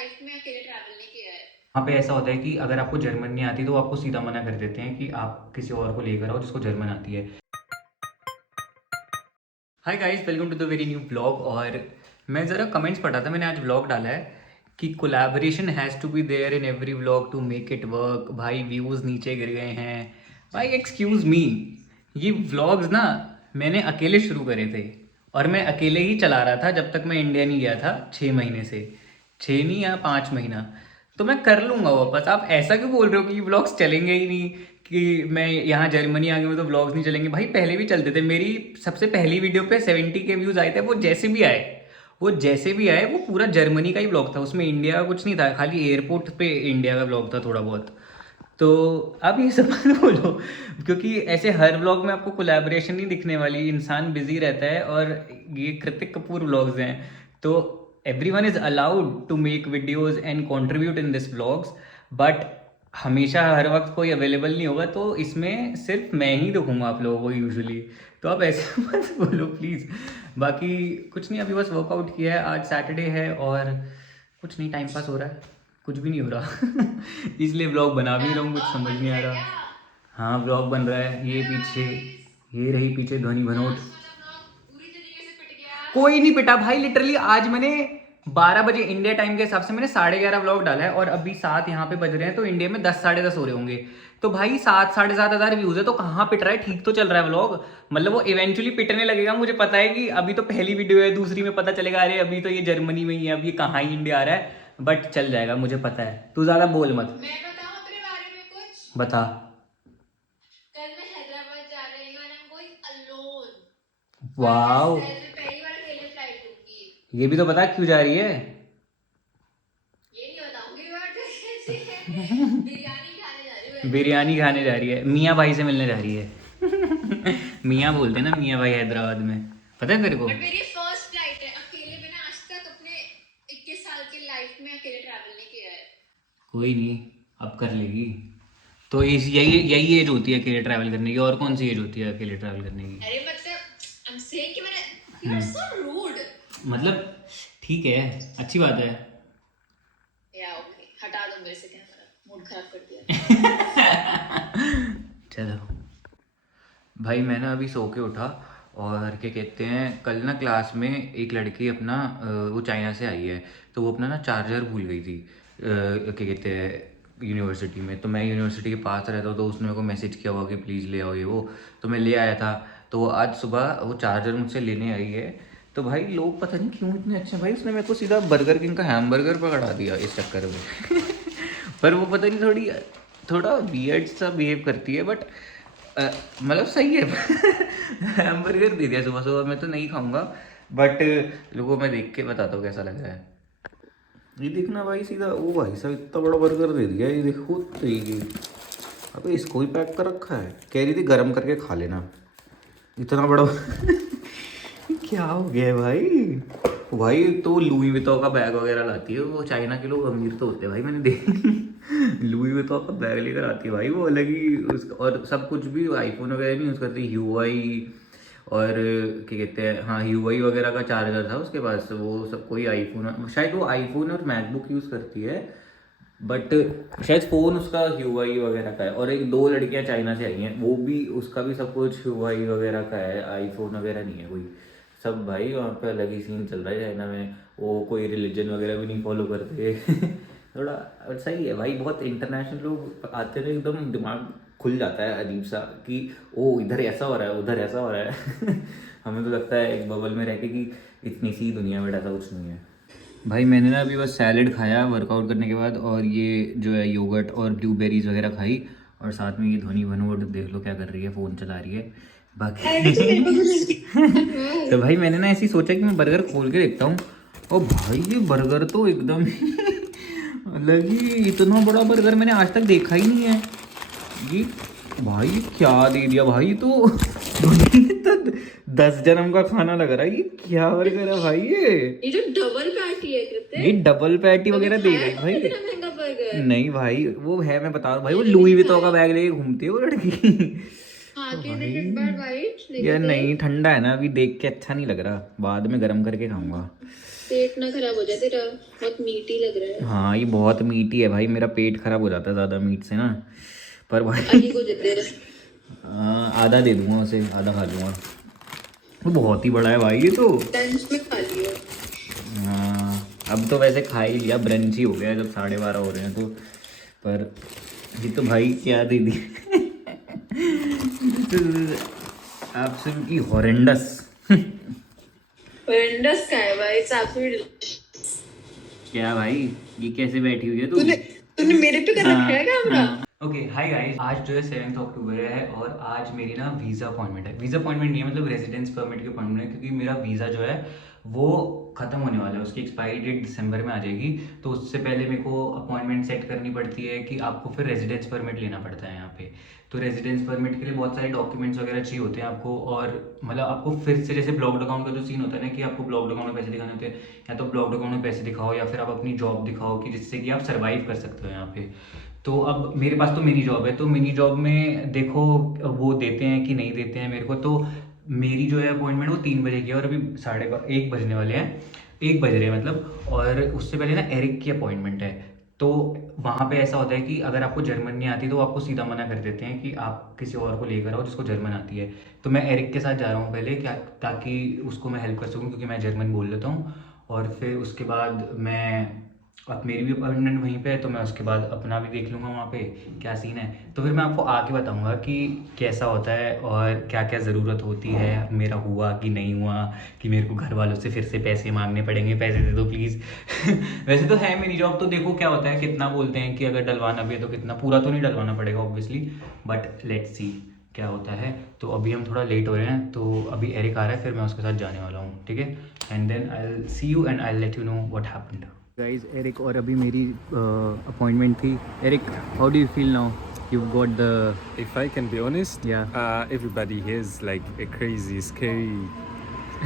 Life में अकेले travel नहीं किया है। वहाँ पे ऐसा होता है कि अगर आपको जर्मन नहीं आती तो वो आपको सीधा मना कर देते हैं कि आप किसी और को लेकर आओ जिसको जर्मन आती है। Hi guys, welcome to the very new blog. और मैं ज़रा कमेंट्स पढ़ा था, मैंने आज व्लॉग डाला है कि collaboration has to be there in every vlog to make it work. भाई व्यूज़ नीचे गिर गए हैं भाई, एक्सक्यूज़ मी। ये व्लॉग्स ना मैंने अकेले शुरू करे थे और मैं अकेले ही चला रहा था जब तक मैं इंडिया नहीं गया था 6 महीने से। 6 नहीं या 5 महीना तो मैं कर लूँगा वापस। आप ऐसा क्यों बोल रहे हो कि ये व्लॉग्स चलेंगे ही नहीं, कि मैं यहाँ जर्मनी आ गया हूँ तो व्लॉग्स नहीं चलेंगे? भाई पहले भी चलते थे। मेरी सबसे पहली वीडियो पे 70 के व्यूज़ आए थे। वो जैसे भी आए वो पूरा जर्मनी का ही व्लॉग था, उसमें इंडिया का कुछ नहीं था, खाली एयरपोर्ट पे इंडिया का व्लॉग था थोड़ा बहुत। तो अब ये सब मत बोलो, क्योंकि ऐसे हर व्लॉग में आपको कोलैबोरेशन नहीं दिखने वाली। इंसान बिजी रहता है और ये कृतिक कपूर व्लॉग्स हैं तो everyone is allowed to make videos and contribute in this vlogs, but हमेशा हर वक्त कोई अवेलेबल नहीं होगा, तो इसमें सिर्फ मैं ही दिखूंगा आप लोगों को यूजुअली। तो आप ऐसे मत बोलो प्लीज़। बाकी कुछ नहीं, अभी बस वर्कआउट किया है, आज सैटरडे है और कुछ नहीं, टाइम पास हो रहा है, कुछ भी नहीं हो रहा इसलिए व्लॉग बना भी रहा हूँ, कुछ समझ बन नहीं रहा आ है रहा। क्या? हाँ व्लॉग बन रहा है, ये हेलो पीछे, गाइस, ये रही पीछे ध्वनि भनोट। आज वाला ब्लॉग पूरी तरीके से पिट गया। कोई नहीं पिटा भाई, लिटरली आज मैंने 12 बजे इंडिया टाइम के हिसाब से मैंने 11:30 व्लॉग डाला है और अभी 7 यहाँ पे बज रहे हैं, तो इंडिया में 10 10:30 हो रहे होंगे। तो भाई 7 7.5 हज़ार व्यूज है, तो कहाँ पिट रहा है? ठीक तो चल रहा है व्लॉग। मतलब वो इवेंचुअली पिटने लगेगा, मुझे पता है कि अभी तो पहली वीडियो है, दूसरी में पता चलेगा अरे अभी तो ये जर्मनी में ही है, अब ये कहाँ ही इंडिया आ रहा है। बट चल जाएगा, मुझे पता है। तू ज्यादा बोल मत। मैं बताऊं अपने बारे में कुछ? बता। कल मैं हैदराबाद जा रही हूँ and I'm going alone by wow, myself। मैं पहली बार अकेले फ्लाइट लूंगी। ये भी तो बता क्यों जा रही है। ये नहीं बताऊंगी बट बिरयानी खाने जा रही हूँ बिरयानी हैदराबाद खाने में। जा रही है, मियाँ भाई से मिलने जा रही है मियाँ बोलते हैं ना, मियाँ भाई हैदराबाद में, पता है तेरे को? बट मेरी फर्स्ट फ्लाइट है अकेले। मैंने आज तक अपने 21 साल की लाइफ में अकेले ट्रैवल नहीं किया है। कोई नहीं, अब कर लेगी। तो इस यही यही एज होती है अकेले ट्रैवल करने की, और कौन सी एज होती है अकेले ट्रैवल करने की? अरे मतलब आई एम सेइंग कि मैंने you are hmm, so rude. मतलब ठीक है, अच्छी बात है या ओके, हटा दो मेरे से कैमरा, मूड खराब कर दिया। चलो भाई, मैं ना अभी सो के उठा और क्या कहते हैं, कल ना क्लास में एक लड़की अपना वो चाइना से आई है, तो वो अपना ना चार्जर भूल गई थी क्या कहते हैं यूनिवर्सिटी में। तो मैं यूनिवर्सिटी के पास रहता हूँ, तो उसने मेरे को मैसेज किया हुआ कि प्लीज़ ले आओ ये वो। तो मैं ले आया था। तो आज सुबह वो चार्जर मुझसे लेने आई है। तो भाई लोग पता नहीं क्यों इतने अच्छे हैं भाई, उसने मेरे को सीधा बर्गर किंग का हैमबर्गर पकड़ा दिया इस चक्कर में पर वो पता नहीं थोड़ा वियर्ड सा बिहेव करती है, बट मतलब सही है हैमबर्गर दे दिया सुबह सुबह, मैं तो नहीं खाऊंगा, बट लोगों में देख के बताता हूँ कैसा लग रहा है। ये देखना भाई, सीधा वो भाई साहब इतना बड़ा बर्गर दे दिया, ये देखो तरीके। अबे इसको ही पैक कर रखा है, कह रही थी गर्म करके खा लेना, इतना बड़ा क्या हो गया है भाई? भाई तो लुई वितौ का बैग वगैरह लाती है वो, चाइना के लोग अमीर तो होते हैं भाई, मैंने देख लुई वितौ का बैग लेकर आती है भाई वो, अलग ही उसका। और सब कुछ भी आईफोन वगैरह नहीं यूज़ करती, ह्यूआई और क्या कहते हैं, हाँ ह्यूआई वगैरह का चार्जर था उसके पास, वो सब कोई आईफोन, शायद वो आईफोन और मैकबुक यूज़ करती है, बट शायद फ़ोन उसका ह्यूआई वगैरह का है। और एक दो लड़कियां चाइना से आई हैं, वो भी उसका भी सब कुछ ह्यूआई वगैरह का है, आईफोन वगैरह नहीं है कोई। सब भाई वहाँ पे अलग ही सीन चल रहा है चाइना में, वो कोई रिलीजन वगैरह भी नहीं फॉलो करते थोड़ा सही है भाई, बहुत इंटरनेशनल लोग आते हैं, एकदम दिमाग खुल जाता है अजीब सा कि ओ इधर ऐसा हो रहा है उधर ऐसा हो रहा है हमें तो लगता है एक बबल में रह के कि इतनी सी दुनिया में ऐसा कुछ नहीं है। भाई मैंने ना अभी बस सैलेड खाया वर्कआउट करने के बाद, और ये जो है योगर्ट और ब्लूबेरीज वगैरह खाई, और साथ में ये ध्वनि भनोट देख लो क्या कर रही है, फ़ोन चला रही है बाकी तो भाई मैंने ना ऐसी सोचा कि मैं बर्गर खोल के देखता हूँ, और भाई ये बर्गर तो एकदम ही अलग ही, इतना बड़ा बर्गर मैंने आज तक देखा ही नहीं है। ये भाई क्या दे दिया भाई, तो 10 जन्म का खाना लग रहा है, ये क्या बर्गर है भाई ये जो डबल पैटी है कृत्य, ये डबल पैटी वगैरह दे खाया रही था भाई। इतना महंगा बर्गर? नहीं भाई वो है, मैं बता रहा हूँ भाई, वो मैंने भी लुई नहीं वितौ का खाया। बैग लेके घूमती है वो लड़की खा के भाई, देख एक बार वाइट यार नहीं, ठंडा है ना अभी, देख के अच्छा नहीं लग रहा, बाद में गर्म करके खाऊंगा। पेट ना खराब हो जाए तेरा, बहुत मीठी लग रहा है। हाँ ये बहुत मीठी है भाई, मेरा पेट खराब हो जाता है ज़्यादा मीट से ना। पर भाई अली को दे दे। आधा दे दूंगा उसे, आधा खा लूँगा। वो बहुत ही बड़ा है भाई ये तो। लंच में खा लियो। हाँ अब तो वैसे खा ही लिया, ब्रंच ही हो गया जब 12:30 हो रहे हैं तो। पर ये तो भाई क्या दे दी एब्सोल्युटली हॉरेंडस। हॉरेंडस का है भाई, इट्स एब्सोल्युटली। क्या भाई ये कैसे बैठी हुई है तू? तूने मेरे पे कर रखा है कैमरा? ओके हाय गाइस, आज जो है 7 अक्टूबर है और आज मेरी ना वीज़ा अपॉइंटमेंट है। वीज़ा अपॉइंटमेंट नहीं है, मतलब रेजिडेंस परमिट की अपॉइंटमेंट है, क्योंकि मेरा वीज़ा जो है वो ख़त्म होने वाला है, उसकी एक्सपायरी डेट दिसंबर में आ जाएगी। तो उससे पहले मेरे को अपॉइंटमेंट सेट करनी पड़ती है कि आपको फिर रेजिडेंस परमिट लेना पड़ता है यहाँ पे। तो रेजिडेंस परमिट के लिए बहुत सारे डॉक्यूमेंट्स वगैरह चाहिए होते हैं आपको, और मतलब आपको फिर से जैसे ब्लॉक्ड अकाउंट का जो सीन होता है ना कि आपको ब्लॉक्ड अकाउंट में पैसे दिखाने होते हैं, या तो ब्लॉक्ड अकाउंट में पैसे दिखाओ या फिर आप अपनी जॉब दिखाओ कि जिससे कि आप सर्वाइव कर सकते हो यहाँ पे। तो अब मेरे पास तो मिनी जॉब है, तो मिनी जॉब में देखो वो देते हैं कि नहीं देते हैं मेरे को। तो मेरी जो है अपॉइंटमेंट वो 3 बजे की है और अभी 1:30 बजने वाले हैं, 1 बज रहे हैं मतलब। और उससे पहले ना एरिक की अपॉइंटमेंट है। तो वहाँ पे ऐसा होता है कि अगर आपको जर्मन नहीं आती तो वो आपको सीधा मना कर देते हैं कि आप किसी और को लेकर आओ जिसको जर्मन आती है। तो मैं एरिक के साथ जा रहा हूँ पहले, क्या ताकि उसको मैं हेल्प कर सकूँ, क्योंकि मैं जर्मन बोल लेता हूँ। और फिर उसके बाद मैं, अब मेरी भी अपॉइंटमेंट वहीं पे है तो मैं उसके बाद अपना भी देख लूँगा वहाँ पे क्या सीन है। तो फिर मैं आपको आके बताऊँगा कि कैसा होता है और क्या क्या ज़रूरत होती है, मेरा हुआ कि नहीं हुआ, कि मेरे को घर वालों से फिर से पैसे मांगने पड़ेंगे, पैसे दे दो प्लीज़ वैसे तो है मेरी जॉब, तो देखो क्या होता है, कितना बोलते हैं कि अगर डलवाना भी है तो कितना, पूरा तो नहीं डलवाना पड़ेगा ऑब्वियसली, बट लेट्स सी क्या होता है। तो अभी हम थोड़ा लेट हो रहे हैं, तो अभी एरिक आ रहा है, फिर मैं उसके साथ जाने वाला हूँ, ठीक है। And then I will see you and I will let you know what happened. Guys Eric और अभी मेरी अपॉइंटमेंट थी। Eric, how do you feel now? You got the, If I can be honest, Yeah. Everybody has like a crazy, scary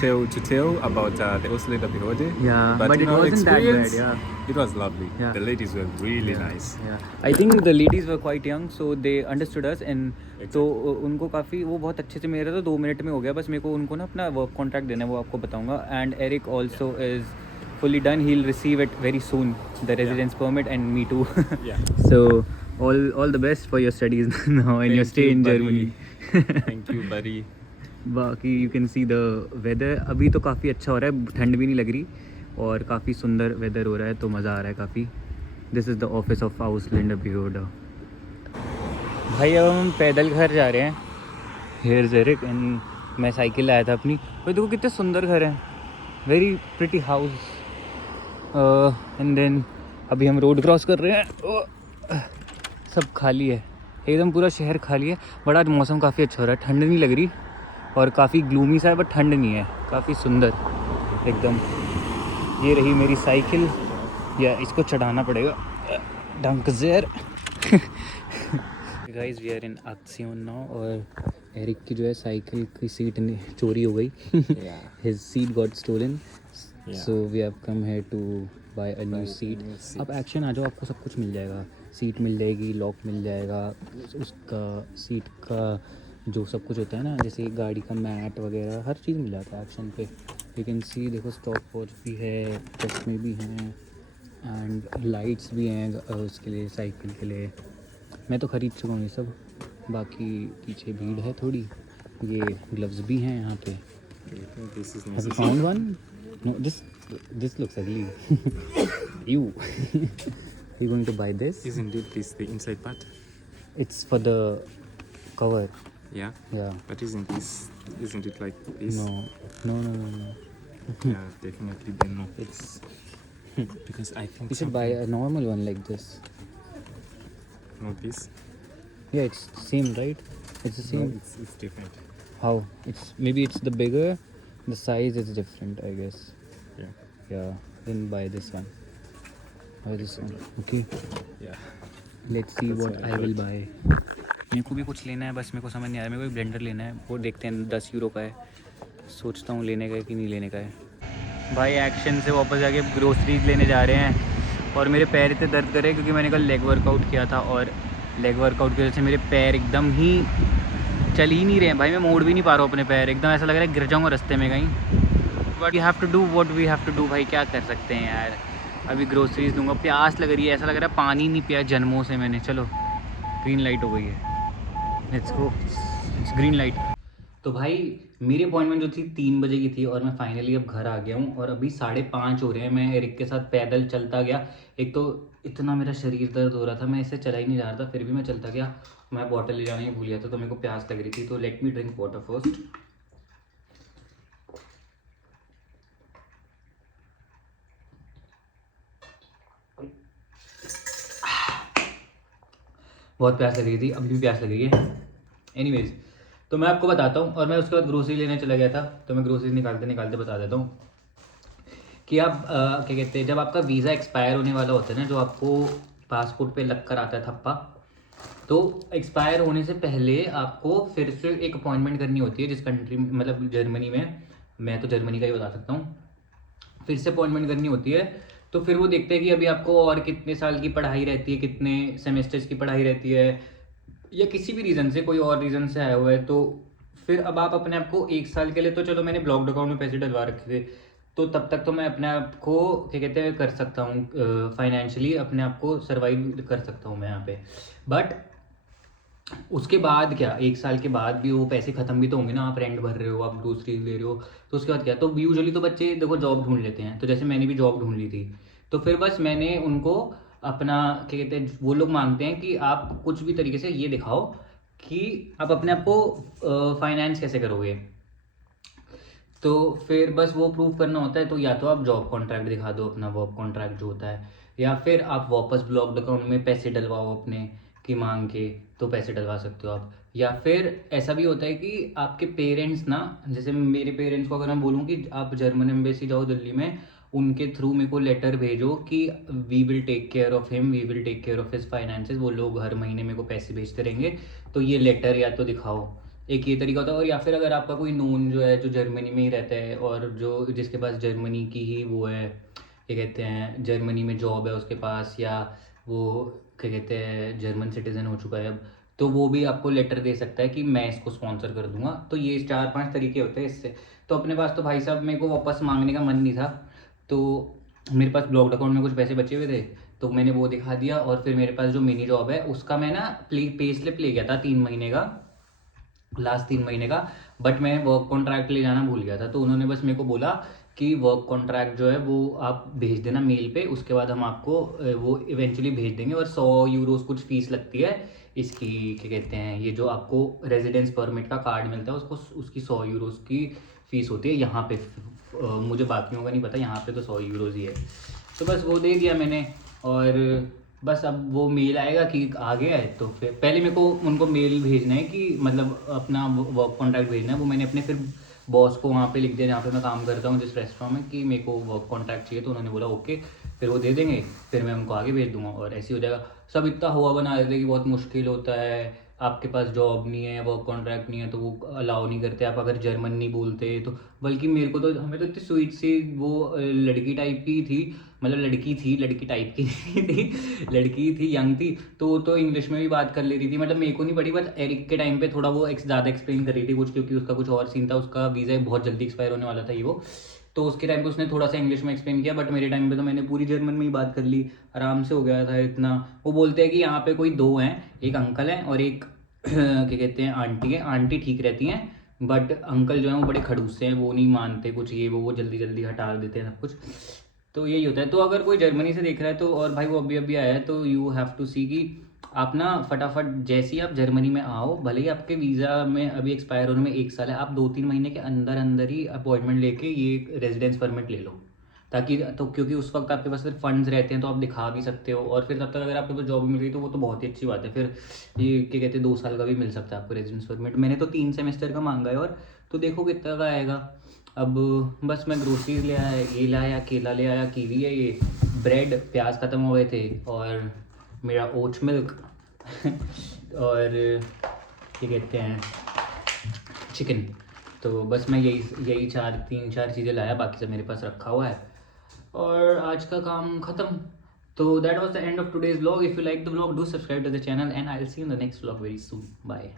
tale to tell about the Ausländer Behörde. Yeah, but in it our wasn't that bad, experience, yeah. it was lovely. Yeah. The ladies were really nice. Yeah. I think the ladies were quite young, so they understood us and तो उनको काफ़ी, वो बहुत अच्छे से, मेरा तो 2 minute में हो गया बस। मेरे को उनको ना अपना वर्क कॉन्ट्रैक्ट देना है, वो आपको बताऊंगा। And Eric also is fully done, he'll receive it very soon, the residence permit, and me too. Yeah. So all the best for your studies now and your Thank stay you, in buddy. Germany. Thank you, buddy. बाकी you can see the weather, अभी तो काफ़ी अच्छा हो रहा है, ठंड भी नहीं लग रही और काफ़ी सुंदर वेदर हो रहा है, तो मज़ा आ रहा है काफ़ी। This is the office of Ausländer Behörde। भाई अब हम पैदल घर जा रहे हैं, हेयर एरिक एंड मैं साइकिल लाया था अपनी। भाई देखो कितने सुंदर घर हैं, very pretty house. And then अभी हम रोड क्रॉस कर रहे हैं, सब खाली है, एकदम पूरा शहर खाली है। बट आज मौसम काफ़ी अच्छा हो रहा है, ठंड नहीं लग रही और काफ़ी ग्लूमी सा है, बट ठंड नहीं है, काफ़ी सुंदर एकदम। ये रही मेरी साइकिल, या इसको चढ़ाना पड़ेगा डंकजेर। Guys we are in action now, और एरिक की जो है साइकिल की सीट चोरी हो गई। His seat got stolen, so we have come here to buy a new seat. आप एक्शन आ जाओ, आपको सब कुछ मिल जाएगा, सीट मिल जाएगी, लॉक मिल जाएगा, उसका सीट का जो सब कुछ होता है ना, जैसे गाड़ी का मैट वगैरह हर चीज़ मिल जाता है एक्शन पे। यू कैन सी, देखो स्टॉप वॉच भी है, चश्मे भी हैं एंड लाइट्स भी हैं उसके लिए, साइकिल के लिए। मैं तो ख़रीद चुका हूँ ये सब, बाकी पीछे भीड़ है थोड़ी। ये ग्लव्स भी हैं यहाँ पे। This is Have you found one? No, this looks ugly. Ew. Are you going to buy this? Isn't it this the inside part? It's for the cover. Yeah. Yeah. But isn't it like this? No. Yeah, definitely then no. It's. Because I think You should buy a normal one like this. not this. Yeah, it's the same, right? It's the No, same. it's different. How? Maybe it's the bigger. The size is different, I guess. Yeah. Yeah. Then buy this one. Buy this one. Okay. Yeah. Let's see That's what what I I will buy. मेरे को भी कुछ लेना है, बस मेरे को समझ नहीं आ रहा। मेरे को एक ब्लेंडर लेना है, वो देखते हैं 10 यूरो का है। सोचता हूँ लेने का है कि नहीं लेने का है। भाई एक्शन से वापस जाके ग्रोसरीज लेने जा रहे हैं, और मेरे पैर इतने दर्द कर रहे हैं क्योंकि मैंने कल लेग वर्कआउट किया था, और लेग वर्कआउट की वजह से मेरे पैर एकदम ही चल ही नहीं रहे हैं भाई, मैं मोड़ भी नहीं पा रहा हूँ अपने पैर, एकदम ऐसा लग रहा है गिर जाऊँगा रास्ते में कहीं। But you have to do what we have to do भाई, क्या कर सकते हैं यार। अभी ग्रोसरीज दूंगा, प्यास लग रही है, ऐसा लग रहा है पानी नहीं पिया जन्मों से मैंने। चलो ग्रीन लाइट हो गई है, let's go, it's green light. तो भाई मेरी अपॉइंटमेंट जो थी 3 बजे की थी और मैं फाइनली अब घर आ गया हूँ और अभी 5:30 हो रहे हैं। मैं एरिक के साथ पैदल चलता गया। एक तो इतना मेरा शरीर दर्द हो रहा था, मैं इससे चला ही नहीं जा रहा था, फिर भी मैं चलता गया। मैं बॉटल ले जाना ही भूल गया था, तो मेरे को प्यास लग रही थी, तो let me drink water first. बहुत प्यास लग रही थी, अभी भी प्यास लग रही है। एनीवेज, तो मैं आपको बताता हूँ। और मैं उसके बाद ग्रोसरी लेने चला गया था, तो मैं ग्रोसरी निकालते निकालते बता देता हूँ कि आप क्या कहते हैं, जब आपका वीज़ा एक्सपायर होने वाला होता है ना, जो आपको पासपोर्ट पे लग कर आता है थप्पा, तो एक्सपायर होने से पहले आपको फिर से एक अपॉइंटमेंट करनी होती है, जिस कंट्री में, मतलब जर्मनी में, मैं तो जर्मनी का ही बता सकता हूँ, फिर से अपॉइंटमेंट करनी होती है। तो फिर वो देखते हैं कि अभी आपको और कितने साल की पढ़ाई रहती है, कितने सेमेस्टर्स की पढ़ाई रहती है, या किसी भी रीज़न से, कोई और रीज़न से आया हुआ है। तो फिर अब आप अपने आप को 1 साल के लिए, तो चलो मैंने ब्लॉक्ड अकाउंट में पैसे डलवा रखे थे, तो तब तक तो मैं अपने आप को क्या कहते हैं कर सकता हूँ, फाइनेंशियली अपने आप को सर्वाइव कर सकता हूँ मैं यहाँ पे। बट उसके बाद क्या, 1 साल के बाद भी वो पैसे ख़त्म भी तो होंगे ना, आप रेंट भर रहे हो, आप ग्रोसरी ले रहे हो, तो उसके बाद क्या, तो यूजुअली तो बच्चे देखो जॉब ढूंढ लेते हैं, तो जैसे मैंने भी जॉब ढूंढ ली थी। तो फिर बस मैंने उनको अपना क्या कहते हैं, वो लोग मांगते हैं कि आप कुछ भी तरीके से ये दिखाओ कि आप अपने आप को फाइनेंस कैसे करोगे। तो फिर बस वो प्रूव करना होता है, तो या तो आप जॉब कॉन्ट्रैक्ट दिखा दो, अपना वर्क कॉन्ट्रैक्ट जो होता है, या फिर आप वापस ब्लॉक्ड अकाउंट में पैसे डलवाओ अपने की मांग के, तो पैसे डलवा सकते हो आप। या फिर ऐसा भी होता है कि आपके पेरेंट्स ना, जैसे मेरे पेरेंट्स को अगर मैं बोलूँ कि आप जर्मन एम्बेसी जाओ दिल्ली में, उनके थ्रू मेरे को लेटर भेजो कि we will take care of him, we will take care of his finances, वो लोग हर महीने मेरे को पैसे भेजते रहेंगे, तो ये लेटर या तो दिखाओ। एक ये तरीका होता है। और या फिर अगर आपका कोई नोन जो है, जो जर्मनी में ही रहता है और जो जिसके पास जर्मनी की ही वो है, क्या कहते हैं, जर्मनी में जॉब है उसके पास, या वो क्या कहते हैं जर्मन सिटीज़न हो चुका है अब, तो वो भी आपको लेटर दे सकता है कि मैं इसको स्पॉन्सर कर दूंगा। तो ये 4-5 तरीके होते हैं इससे। तो अपने पास तो भाई साहब मेरे को वापस मांगने का मन नहीं था, तो मेरे पास ब्लॉक्ड अकाउंट में कुछ पैसे बचे हुए थे, तो मैंने वो दिखा दिया। और फिर मेरे पास जो मिनी जॉब है उसका मैं ना पे स्लिप ले गया था 3 महीने का, लास्ट 3 महीने का, बट मैं वर्क कॉन्ट्रैक्ट ले जाना भूल गया था। तो उन्होंने बस मेरे को बोला कि वर्क कॉन्ट्रैक्ट जो है वो आप भेज देना मेल पे, उसके बाद हम आपको वो इवेंचुअली भेज देंगे। और 100 यूरोस कुछ फीस लगती है इसकी, क्या कहते हैं, ये जो आपको रेजिडेंस परमिट का कार्ड मिलता है उसको, उसकी 100 यूरोस की फ़ीस होती है यहाँ पे। मुझे बाकियों का नहीं पता, यहाँ पे तो 100 यूरोस ही है। तो बस वो दे दिया मैंने, और बस अब वो मेल आएगा कि आ गया है। तो फिर पहले मेरे को उनको मेल भेजना है कि मतलब अपना वर्क कॉन्ट्रैक्ट भेजना है, वो मैंने अपने फिर बॉस को वहाँ पे लिख दिया जहाँ पे मैं काम करता हूँ, जिस रेस्टोरेंट में, कि मेरे को वर्क कॉन्ट्रैक्ट चाहिए। तो उन्होंने बोला ओके, फिर वो दे देंगे, फिर मैं उनको आगे भेज दूँगा और ऐसे ही हो जाएगा। सब इतना हुआ बना देते हैं कि बहुत मुश्किल होता है, आपके पास जॉब नहीं है, वर्क कॉन्ट्रैक्ट नहीं है, तो वो अलाउ नहीं करते आप अगर जर्मन नहीं बोलते तो। बल्कि मेरे को तो, हमें तो इतनी स्वीट सी वो लड़की टाइप की थी, मतलब लड़की टाइप की थी, लड़की थी, यंग थी, तो इंग्लिश में भी बात कर ले रही थी। मतलब मेरे को नहीं पड़ी, बट एरिक के टाइम पे थोड़ा वो ज़्यादा एक्सप्लेन कर रही थी कुछ, क्योंकि उसका कुछ और सीन था, उसका वीज़ा बहुत जल्दी एक्सपायर होने वाला था ये वो। तो उसके टाइम पे उसने थोड़ा सा इंग्लिश में एक्सप्लेन किया, बट मेरे टाइम पे तो मैंने पूरी जर्मन में ही बात कर ली, आराम से हो गया था इतना। वो बोलते हैं कि यहाँ पे कोई 2 हैं, एक अंकल है और एक क्या कहते हैं आंटी है। आंटी ठीक रहती हैं, बट अंकल जो है वो बड़े खड़ूस हैं, वो नहीं मानते कुछ, ये वो जल्दी जल्दी हटा देते हैं सब कुछ। तो यही होता है। तो अगर कोई जर्मनी से देख रहा है तो, और भाई वो अभी अभी आया है, तो यू हैव टू सी कि आप ना फटाफट जैसे ही आप जर्मनी में आओ, भले ही आपके वीज़ा में अभी एक्सपायर होने में 1 साल है, आप 2-3 महीने के अंदर अंदर ही अपॉइंटमेंट लेके ये रेजिडेंस परमिट ले लो, ताकि तो क्योंकि उस वक्त आपके पास फिर फंड्स रहते हैं, तो आप दिखा भी सकते हो। और फिर तब तक अगर आपके पास जॉब मिल गई तो वो तो बहुत ही अच्छी बात है। फिर ये क्या कहते हैं 2 साल का भी मिल सकता है आपको रेजिडेंस परमिट। मैंने तो 3 सेमेस्टर का मांगा है, और तो देखो कितना का आएगा। अब बस मैं ग्रोसरीज ले आया, ये लाया, केला ले आया, कीवी है, ये ब्रेड, प्याज ख़त्म हो गए थे, और मेरा ओट्स मिल्क और क्या कहते हैं चिकन। तो बस मैं यही 3-4 चीज़ें लाया, बाकी सब मेरे पास रखा हुआ है, और आज का काम ख़त्म। तो that was the end of today's vlog. If you like the vlog, do subscribe to the channel, and I will see you in the next vlog very soon. Bye.